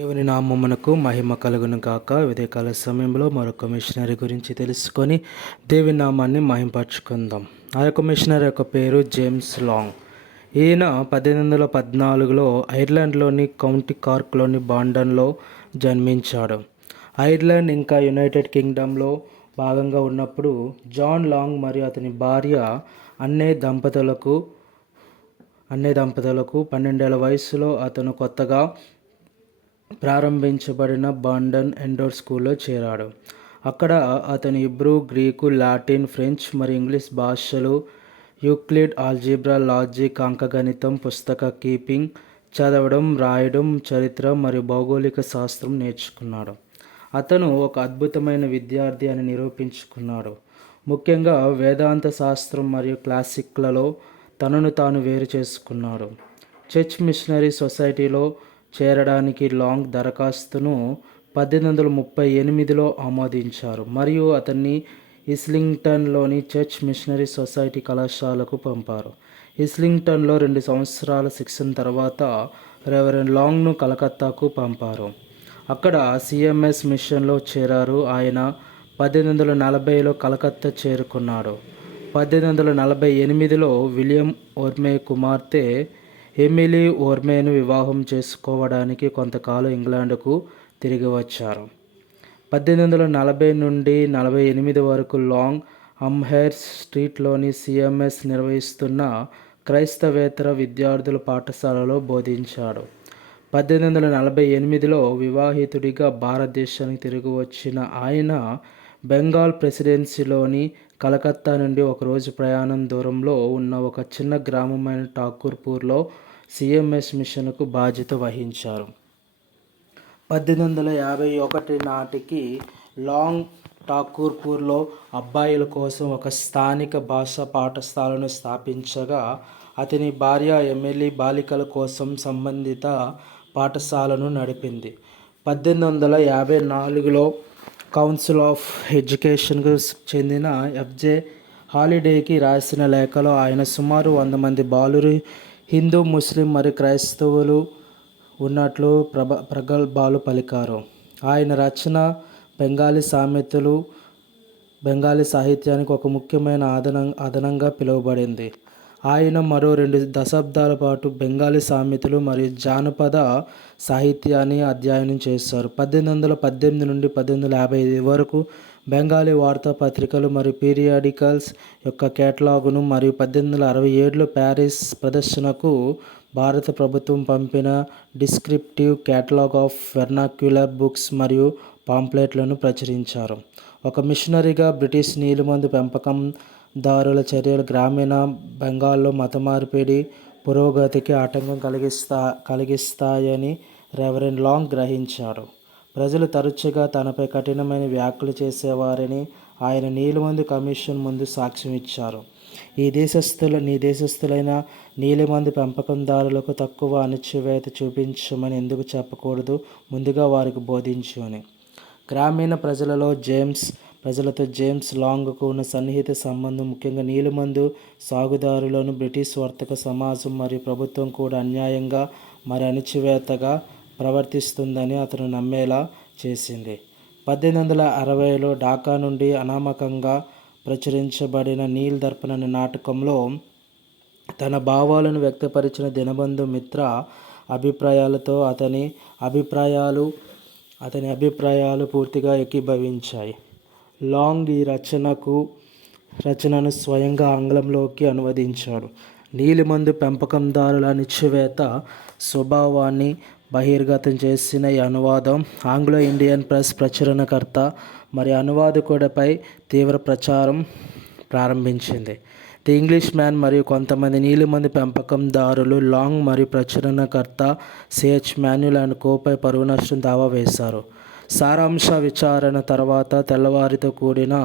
దేవుని నామమునకు మహిమ కలుగును గాక. ఉదయకాల సమయంలో మరొక మిషనరీ గురించి తెలుసుకొని దేవుని నామాన్ని మహింపరచుకుందాం. ఆ యొక్క మిషనరీ యొక్క పేరు జేమ్స్ లాంగ్. ఈయన 1814లో ఐర్లాండ్లోని కౌంటీ కార్క్లోని బాండన్లో జన్మించాడు. ఐర్లాండ్ ఇంకా యునైటెడ్ కింగ్డమ్లో భాగంగా ఉన్నప్పుడు జాన్ లాంగ్ మరియు అతని భార్య అన్నే దంపతులకు 12 ఏళ్ల వయసులో అతను కొత్తగా ప్రారంభించబడిన బాండన్ ఇండోర్ స్కూల్లో చేరాడు. అక్కడ అతను హీబ్రూ, గ్రీకు, లాటిన్, ఫ్రెంచ్ మరియు ఇంగ్లీష్ భాషలు, యూక్లిడ్, ఆల్జీబ్రా, లాజిక్, అంకగణితం, పుస్తక కీపింగ్, చదవడం, రాయడం, చరిత్ర మరియు భౌగోళిక శాస్త్రం నేర్చుకున్నాడు. అతను ఒక అద్భుతమైన విద్యార్థి అని నిరూపించుకున్నాడు. ముఖ్యంగా వేదాంత శాస్త్రం మరియు క్లాసిక్లలో తనను తాను వేరు చేసుకున్నాడు. చర్చ్ మిషనరీ సొసైటీలో చేరడానికి లాంగ్ దరఖాస్తును 1838లో ఆమోదించారు మరియు అతన్ని ఇస్లింగ్టన్లోని చర్చ్ మిషనరీ సొసైటీ కళాశాలకు పంపారు. ఇస్లింగ్టన్లో 2 సంవత్సరాల శిక్షణ తర్వాత రెవరెండ్ లాంగ్ను కలకత్తాకు పంపారు. అక్కడ సిఎంఎస్ మిషన్లో చేరారు. ఆయన 1840లో కలకత్తా చేరుకున్నాడు. 1848లో విలియం ఓర్మే కుమార్తె ఎమిలీ ఓర్మేను వివాహం చేసుకోవడానికి కొంతకాలం ఇంగ్లాండ్కు తిరిగి వచ్చారు. 1840 నుండి 48 వరకు లాంగ్ అమ్హెర్స్ట్ స్ట్రీట్లోని సిఎంఎస్ నిర్వహిస్తున్న క్రైస్తవేతర విద్యార్థుల పాఠశాలలో బోధించాడు. 1848లో వివాహితుడిగా భారతదేశానికి తిరిగి వచ్చిన ఆయన బెంగాల్ ప్రెసిడెన్సీలోని కలకత్తా నుండి ఒకరోజు ప్రయాణం దూరంలో ఉన్న ఒక చిన్న గ్రామమైన ఠాకూర్పూర్లో సిఎంఎస్ మిషన్కు బాధ్యత వహించారు. 1851 నాటికి లాంగ్ ఠాకూర్పూర్లో అబ్బాయిల కోసం ఒక స్థానిక భాషా పాఠశాలను స్థాపించగా, అతని భార్య ఎమిలీ బాలికల కోసం సంబంధిత పాఠశాలను నడిపింది. 1854లో కౌన్సిల్ ఆఫ్ ఎడ్యుకేషన్కు చెందిన ఎఫ్జే హాలిడేకి రాసిన లేఖలో ఆయన సుమారు 100 మంది బాలురు హిందూ, ముస్లిం మరియు క్రైస్తవులు ఉన్నట్లు ప్రగల్భాలు పలికారు. ఆయన రచన బెంగాలీ సాహిత్యానికి ఒక ముఖ్యమైన ఆధారంగా పిలువబడింది. ఆయన మరో 2 దశాబ్దాల పాటు బెంగాలీ సామెతలు మరియు జానపద సాహిత్యాన్ని అధ్యయనం చేశారు. 1818 నుండి 1855 వరకు బెంగాలీ వార్తాపత్రికలు మరియు పీరియాడికల్స్ యొక్క కేటలాగును మరియు 1867లో ప్యారిస్ ప్రదర్శనకు భారత ప్రభుత్వం పంపిన descriptive catalogue of vernacular books మరియు పాంప్లెట్లను ప్రచురించారు. ఒక మిషనరీగా బ్రిటిష్ నీలిమందు పెంపకందారుల చర్యలు గ్రామీణ బెంగాల్లో మత మార్పిడి పురోగతికి ఆటంకం కలిగిస్తాయని రెవరెండ్ లాంగ్ గ్రహించాడు. ప్రజలు తరచుగా తనపై కఠినమైన వ్యాఖ్యలు చేసేవారని ఆయన నీలిమందు కమిషన్ ముందు సాక్ష్యం ఇచ్చారు. నీ దేశస్థులైన నీలిమందు పెంపకందారులకు తక్కువ అణచివేత చూపించమని ఎందుకు చెప్పకూడదు, ముందుగా వారికి బోధించు అని. గ్రామీణ ప్రజలతో జేమ్స్ లాంగ్కు ఉన్న సన్నిహిత సంబంధం ముఖ్యంగా నీలిమందు సాగుదారులను బ్రిటిష్ వర్తక సమాజం మరియు ప్రభుత్వం కూడా అన్యాయంగా మరియు అణచివేతగా ప్రవర్తిస్తుందని అతను నమ్మేలా చేసింది. 1860లో ఢాకా నుండి అనామకంగా ప్రచురించబడిన నీల్ దర్పణ్ అనే నాటకంలో తన భావాలను వ్యక్తపరిచిన దినబంధు మిత్ర అభిప్రాయాలతో అతని అభిప్రాయాలు పూర్తిగా ఏకీభవించాయి. లాంగ్ ఈ రచనను స్వయంగా ఆంగ్లంలోకి అనువదించాడు. నీలిమందు పెంపకందారుల అణచివేత స్వభావాన్ని బహిర్గతం చేసిన ఈ అనువాదం ఆంగ్లో ఇండియన్ ప్రెస్ ప్రచురణకర్త మరియు అనువాదకుడిపై తీవ్ర ప్రచారం ప్రారంభించింది. ది ఇంగ్లీష్ మ్యాన్ మరియు కొంతమంది నీలిమందు పెంపకందారులు లాంగ్ మరియు ప్రచురణకర్త సిహెచ్ మాన్యుల్ అండ్ కోపై పరువు నష్టం దావా వేశారు. సారాంశ విచారణ తర్వాత తెల్లవారితో కూడిన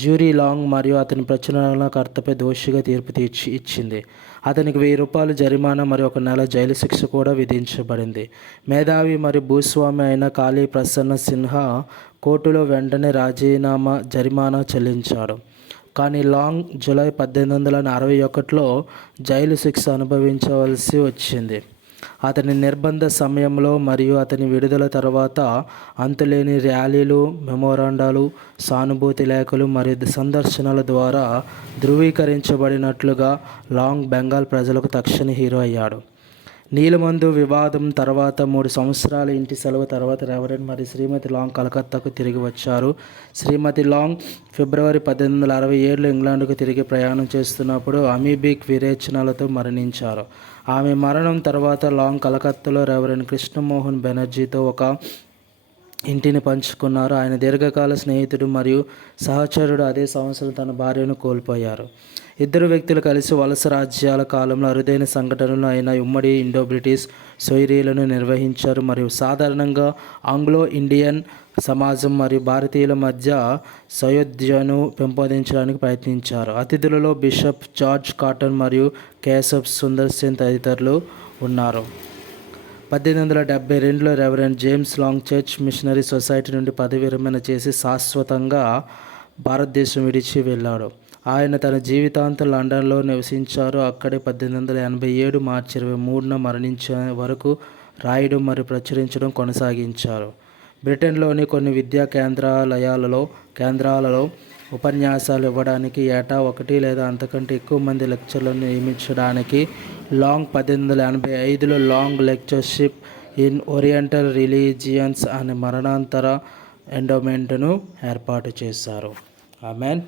జ్యూరీ లాంగ్ మరియు అతని ప్రచురణకర్తపై దోషిగా తీర్పు ఇచ్చింది. అతనికి ₹1000 జరిమానా మరియు 1 నెల జైలు శిక్ష కూడా విధించబడింది. మేధావి మరియు భూస్వామి అయిన కాళీ ప్రసన్న సిన్హా కోర్టులో వెంటనే జరిమానా చెల్లించాడు. కానీ లాంగ్ జూలై 1861లో జైలు శిక్ష అనుభవించవలసి వచ్చింది. అతని నిర్బంధ సమయంలో మరియు అతని విడుదల తర్వాత అంతులేని ర్యాలీలు, మెమోరాండాలు, సానుభూతి లేఖలు మరియు సందర్శనల ద్వారా ధృవీకరించబడినట్లుగా లాంగ్ బెంగాల్ ప్రజలకు తక్షణ హీరో అయ్యాడు. నీలిమందు వివాదం తర్వాత 3 సంవత్సరాల ఇంటి సెలవు తర్వాత రెవరెండ్ మరియు శ్రీమతి లాంగ్ కలకత్తాకు తిరిగి వచ్చారు. శ్రీమతి లాంగ్ ఫిబ్రవరి 1867లో ఇంగ్లాండ్కు తిరిగి ప్రయాణం చేస్తున్నప్పుడు అమీబిక్ విరేచనాలతో మరణించారు. ఆమె మరణం తర్వాత లాంగ్ కలకత్తాలో రెవరెండ్ కృష్ణమోహన్ బెనర్జీతో ఒక ఇంటిని పంచుకున్నారు. ఆయన దీర్ఘకాల స్నేహితుడు మరియు సహచరుడు. అదే సంవత్సరం తన భార్యను కోల్పోయారు. ఇద్దరు వ్యక్తులు కలిసి వలస రాజ్యాల కాలంలో అరుదైన సంఘటనలు అయిన ఉమ్మడి ఇండో బ్రిటిష్ సొయ్రీలను నిర్వహించారు మరియు సాధారణంగా ఆంగ్లో ఇండియన్ సమాజం మరియు భారతీయుల మధ్య సయోధ్యను పెంపొందించడానికి ప్రయత్నించారు. అతిథులలో బిషప్ జార్జ్ కాటన్ మరియు కేశవ్ సుందర్ సేన్ తదితరులు ఉన్నారు. 1872లో Reverend James Long Church Missionary Society నుండి పదవి విరమణ చేసి శాశ్వతంగా భారతదేశం విడిచి వెళ్ళాడు. ఆయన తన జీవితాంతం లండన్లో నివసించారు. అక్కడే 1887 మార్చి 23న మరణించే వరకు రాయడం మరియు ప్రచురించడం కొనసాగించారు. బ్రిటన్లోని కొన్ని విద్యా కేంద్రాలలో ఉపన్యాసాలు ఇవ్వడానికి ఏటా 1 లేదా అంతకంటే ఎక్కువ మంది లెక్చరర్లను నియమించడానికి లాంగ్ 1885లో Long lectureship in Oriental Religions అనే మరణాంతర ఎండోమెంట్ను ఏర్పాటు చేశారు. ఆమెన్.